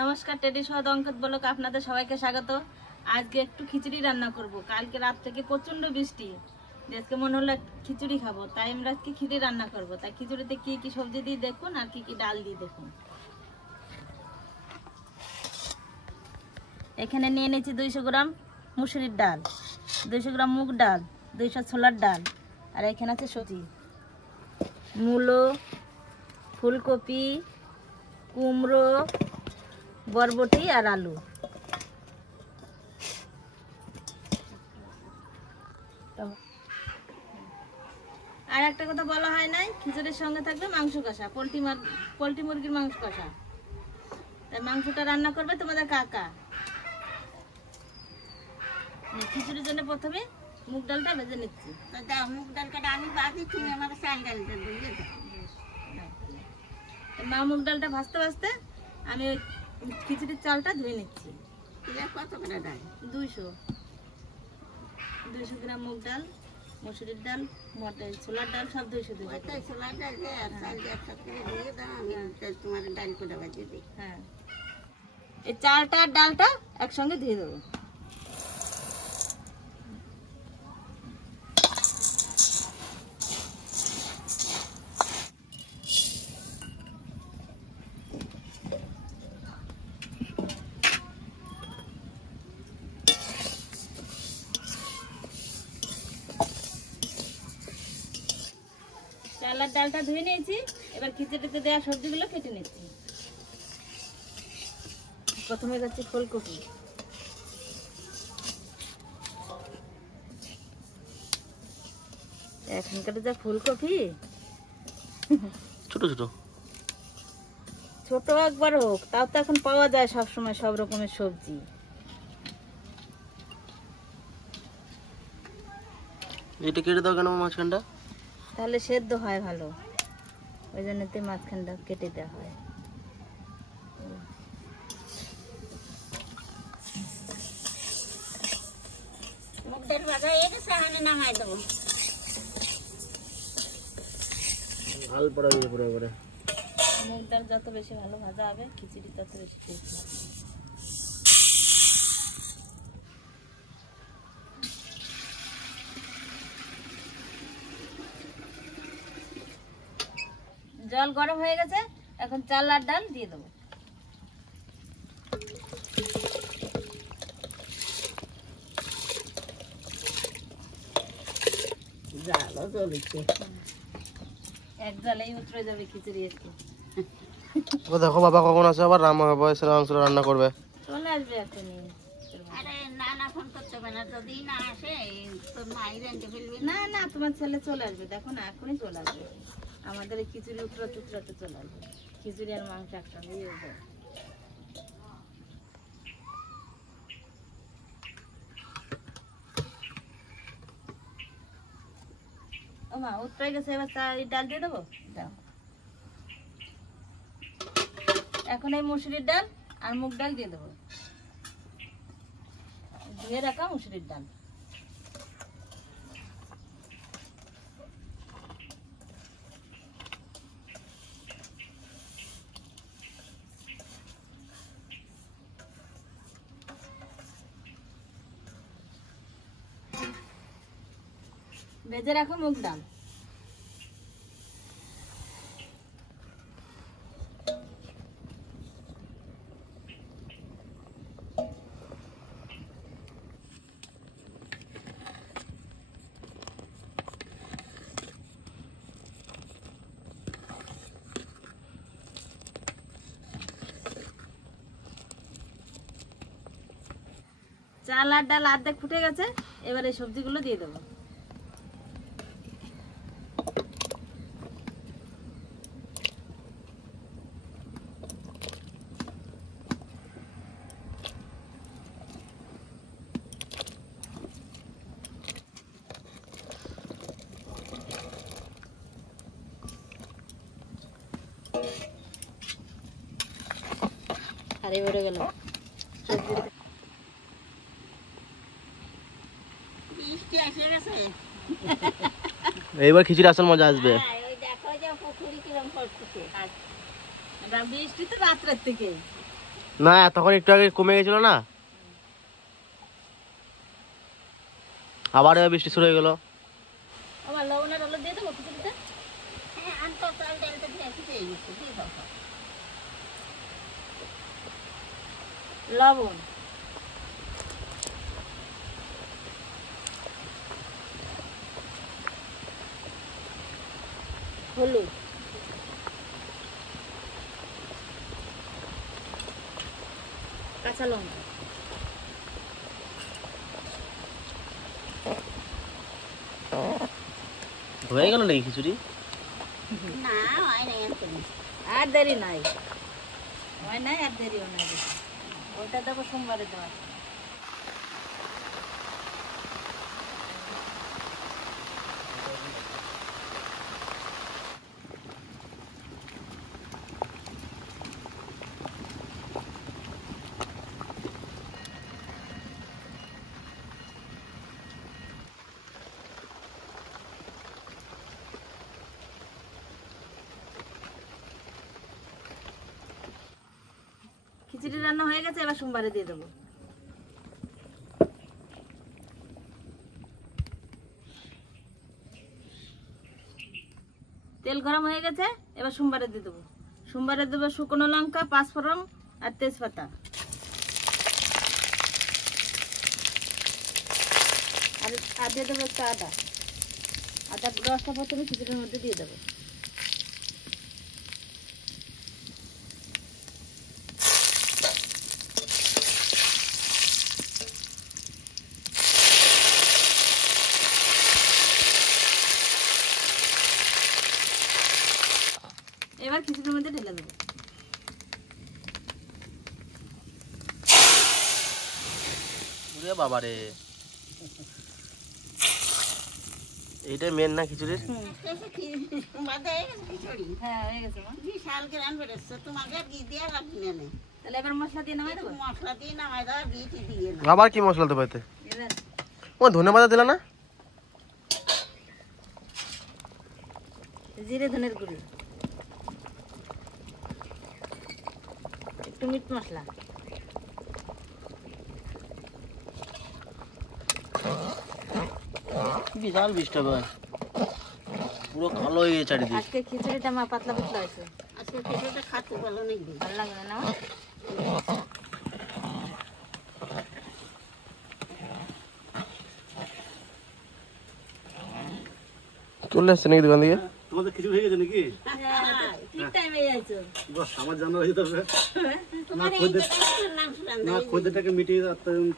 নমস্কার, টেডি সোহাদ অঙ্কিত ব্লগ আপনাদের সবাইকে স্বাগত। আজকে একটু খিচুড়ি রান্না করব। কালকে রাত থেকে প্রচন্ড বৃষ্টি, আজকে মনে হলো খিচুড়ি খাবো, তাই আমরা আজকে খিচুড়ি রান্না করব। তাই খিচুড়িতে কি কি সবজি দিয়ে দেখুন আর কি কি ডাল দিয়ে দেখুন। এখানে নিয়ে নিয়েছি 200 গ্রাম মুসুরির ডাল, 200 গ্রাম মুগ ডাল, 200 ছোলার ডাল, আর এখানে আছে সবজি মূলো, ফুলকপি, কুমড়ো, বরবটি আর আলু। আর একটা কথা বলা হয় নাই, খিচুড়ির সঙ্গে থাকবে মাংস কষা, পোলট্রি মুরগির মাংস কষা। তাই মাংসটা রান্না করবে তোমাদের কাকা। খিচুড়ির জন্য প্রথমে মুগ ডালটা ভেজে নিচ্ছি। মুগ ডালটা আমি বাজি, তুমি আমাকে চাল ডালটা দিয়ে দাও। মা মুগ ডালটা ভাজতে ভাজতে আমি খিচুড়ির চালটা ধুয়ে নিচ্ছি। কত করে ডাল? 200 গ্রাম মুগ ডাল, মসুরির ডাল, ছোলার ডাল, সব 200 ছোলার ডাল দিয়ে আর চাল দিয়ে একসাথে করে দিয়ে দাও। আমি তোমার ডাল করে বাজিয়ে দিই। হ্যাঁ, এই চালটা আর ডালটা একসঙ্গে ধুয়ে দেবো। চাল আর ডালটা ধুয়ে নিয়েছি, এবার খিচুড়িতে দেওয়া সবজিগুলো কেটে নিচ্ছি। প্রথমে যাচ্ছে ফুলকপি। এখানকার যা ফুলকপি, ছোট ছোট ছোট একবার হোক, তাও তো এখন পাওয়া যায় সব সময় সব রকমের সবজি। এটা কেটে দাও কেন মাঝখানটা? তাহলে সেদ্ধ হয় ভালো, ওই জন্যতে মাঝখানটা কেটে দেওয়া হয়। মুগ ডাল ভাজা হয়ে গেছে, আমি নামাই দেবো। ভাল পড়া দিয়ে পুরো করে। মুগ ডাল যত বেশি ভালো ভাজা হবে, খিচুড়ি তত বেশি টেস্টি হবে। জল গরম হয়ে গেছে, এখন চাল আর ডাল দিয়ে দেবো। জালও জ্বলছে, এক জালেই উতরে যাবে খিচুড়ি। একটু ও দেখো বাবা কখন আসে, আবার রান্না হবে, মাংস রান্না করবে। চলে আসবে একটা নিয়ে। আরে না না, ফোন করতে হবে না, যদি না আসে তোর মাই রেন্টে ফেলবে। না না, তোমার ছেলে চলে আসবে, দেখো না এখনই চলে আসবে। আমাদের এই খিচুড়ি উতরাতে উতরাতে চলে আসবে। খিচুড়ি আর মাংস একসঙ্গে দিয়ে দেবো। ও মা, উতরে গেছে, এবার এই ডাল দিয়ে দেবো। দাও, এখন এই মুসুরির ডাল আর মুগ ডাল দিয়ে দেবো, ধুয়ে রাখা মুসুরির ডাল। ভেজে রাখো মুগ ডাল। চাল আর ডাল অর্ধেক ফুটে গেছে, এবার এই সবজিগুলো দিয়ে দেবো। আরে বেড়ে গেল সবজি। এইবার খিচুড়ি আসল মজা আসবে। বৃষ্টি তো রাত্রের থেকে না তখন একটু আগে কমে গেছিল না, আবার এবার বৃষ্টি শুরু হয়ে গেল। আমার লবণ আর হলুদ দিয়ে দেবো খিচুড়িতে। হ্যাঁ আনতো চাল ডালটা দিয়ে দিয়ে গেছে দিয়ে দাও সব। লবণ, হলুদ, কাঁচা লঙ্কা, হয়ে গেল নাকি খিচুড়ি? না হয় না এত আর দেরি নাই, হয় নাই আর দেরিও নাই। ওটা দেবো সোমবারে দেওয়া। খিচুড়ি রান্না হয়ে গেছে, এবার সোমবারে দিয়ে দেবো। তেল গরম হয়ে গেছে, এবার সোমবারে দিয়ে দেবো। সোমবারে দেবো শুকনো লঙ্কা, পাঁচফোড়ন আর তেজপাতা, আর দিয়ে দেবো একটু আদা। আদার রসটা প্রথমে খিচুড়ির মধ্যে দিয়ে দেবো। এবার খিচুড়ির মধ্যে ঢেলে দেবো। বাবারে, এইটাই মেন না খিচুড়ির? বাদে খিচুড়ি হ্যাঁ হয়ে গেছে মা। বিশাল গ্রাম বেরোচ্ছে, তোমাকে ঘি দিয়ে লাগবে না। তাহলে এবার মশলা দিয়ে নামাই দেবো। মশলা দিয়ে নামাই দাও, ঘি দিয়ে না। আবার কি মশলা দেবো এতে? এবার ও ধনে পাতা দিলা না? জিরে ধনের গুঁড়ি, একটু মিট মশলা, বিশাল বৃষ্টি হবে, পুরো কালো হয়ে গেছে চারিদিকে। আজকে খিচুড়িটা মা পাতলা পাতলা হয়েছে, আজকে খিচুড়িটা খাতে ভালো নাকি? ভালো লাগবে না? চলে আসছে নাকি দোকান থেকে? তোমাদের খিচুড়ি হয়ে গেছে নাকি? ঠিক টাইমে যাইছো। বাহ, আমার জানা হয়ে যাবে। তোমার এই জায়গাটার নাম শুনলাম না। না, খদ্দেরটাকে মিটিয়ে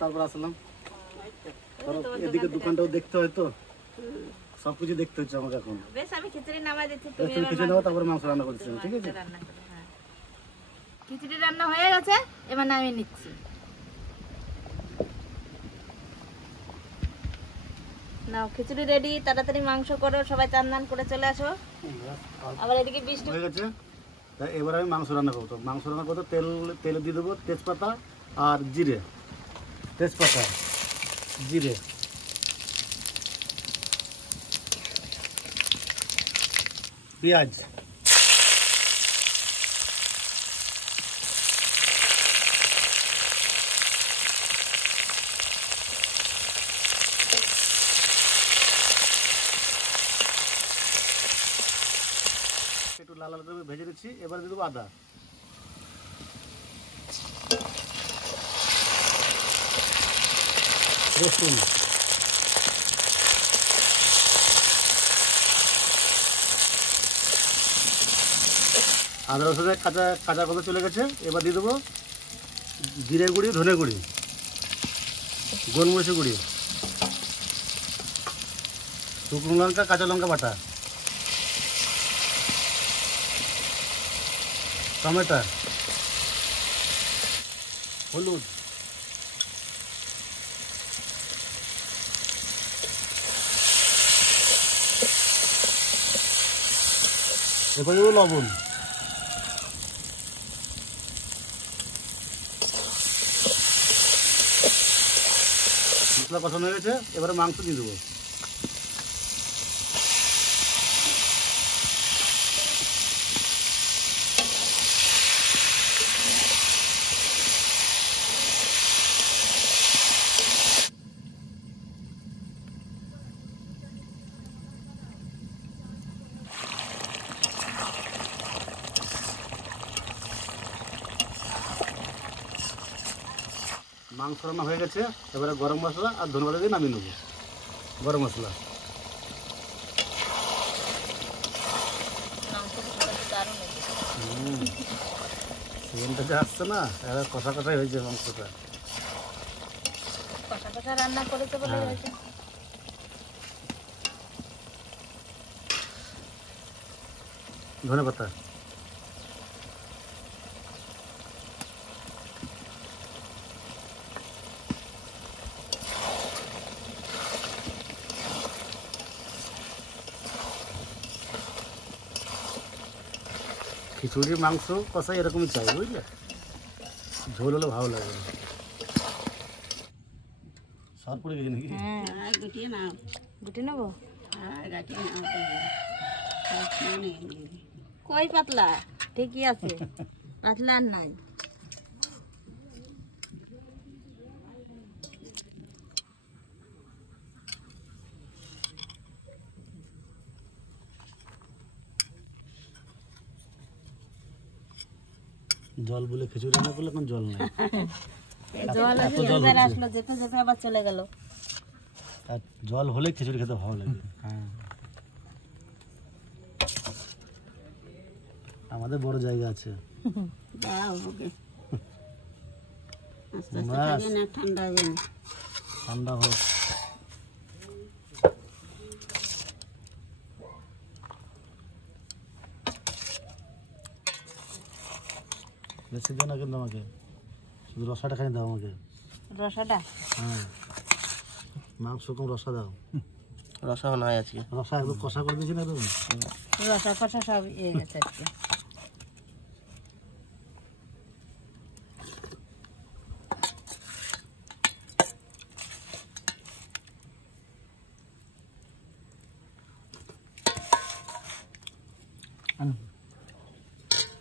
তারপর আসলাম। কারণ এদিকে দোকানটাও দেখতে হয় তো, সবকিছু দেখতে হচ্ছে আমাকে এখন। বেশ, আমি খিচুড়ি নামাই দিচ্ছি, তুমি তুমি এবার কিছু নেওয়া, তারপরে মাংস রান্না করছিলাম, ঠিক আছে? রান্না করো। হ্যাঁ, খিচুড়ি রান্না হয়ে গেছে, এবার নামিয়ে নিচ্ছি। নাও খিচুড়ি রেডি, তাড়াতাড়ি মাংস করো, সবাই চান দান করে চলে আসো। আবার এদিকে বৃষ্টি হয়ে গেছে, তাই এবার আমি মাংস রান্না করবো। মাংস রান্না করতে তেলে দিয়ে দেবো তেজপাতা আর জিরে, তেজপাতা জিরে, পেঁয়াজ, একটু লাল লাল করে ভেজে দিচ্ছি। এবার দিয়ে দেবো আদা, রসুন, আদা রসুনের কাঁচা কাঁচা কথা চলে গেছে। এবার দিয়ে দেবো জিরে গুঁড়ি, ধনে গুঁড়ি, গোলমরিচের গুঁড়ি, শুকনো লঙ্কা, কাঁচা লঙ্কা বাটা, টমেটো, হলুদ, এরপরে দেবো লবণ, মশলা কষানো হয়ে গেছে। এবারে মাংস দিয়ে দেবো। মাংস রান্না হয়ে গেছে, এবারে গরম মশলা আর ধনেপাতা দিয়ে নামিয়ে নেবো। গরম মশলা সেখানটা যে আসছে না, এবার কষা কষাই হয়েছে মাংসটা। কষা কষা রান্না করেছে বলে হ্যাঁ। হয়েছে। ধনেপাতা খিচুড়ি মাংস কষা এরকমই চাই, বুঝলে? ঝোল হলে ভালো লাগে না। সর পড়ে গেছে নাকি? হ্যাঁ, হ্যাঁ গুটিয়ে নাও, গুটি নেবো। হ্যাঁ গাটিয়ে নাও মানে কই পাতলা? ঠিকই আছে, পাতলা আর নাই। জল বলে খিচুড়ি রান্না করলে এখন জল নেই। জল এত জল এবার হচ্ছে। আসলো, যেতে যেতে আবার চলে গেল। আর জল হলে খিচুড়ি খেতে ভালো লাগে। হ্যাঁ, আমাদের বড় জায়গা আছে। দাও ওকে আস্তে আস্তে বাস। খাবে না, ঠান্ডা হবে না। ঠান্ডা হোক। বেশি দিও না কিন্তু আমাকে, শুধু রসাটা খাই দাও আমাকে। রসাটা হ্যাঁ, মাংস কম রসা দাও। রসা নয় আজকে। রসা একদম কষা করে দিয়েছি না একদম। রসা ফসা সব ইয়ে গেছে আজকে।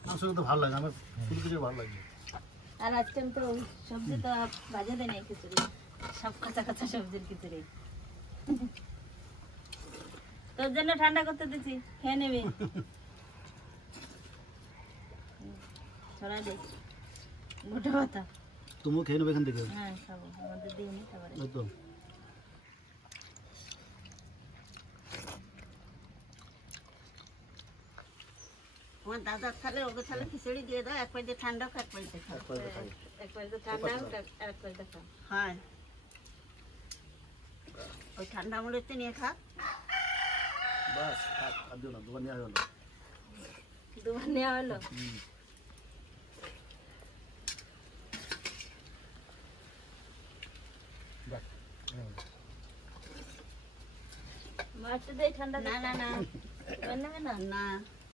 মাংস কিন্তু ভালো লাগে, আমার শুধু কিছু ভালো লাগে। আর আজকে আমি তো সবজি তো ভাজা দেয় নাই খিচুড়ি, সব কাঁচা কাঁচা সবজির খিচুড়ি। তোর জন্য ঠান্ডা করতে দিচ্ছি, খেয়ে নেবে। ছড়া দে গোটা পাতা। তুমিও খেয়ে নেবে এখান থেকে। হ্যাঁ খাবো, আমাদের দিয়ে নি খাবারে। এই তো আমার দাদা তাহলে ওকে তাহলে খিচুড়ি দিয়ে দাও, এক পাইতে ঠান্ডা হোক, এক পাইতে খাও। এক পাশে ঠান্ডা হোক, আর এক পাশে খাও। হ্যাঁ ওই ঠান্ডা মুড়িতে নিয়ে খা। বাস, আর দিও না, দোকান নিয়ে আসো না। দুবার নেওয়া হলো। মাছটা দিয়ে ঠান্ডা না না না নেবে না। না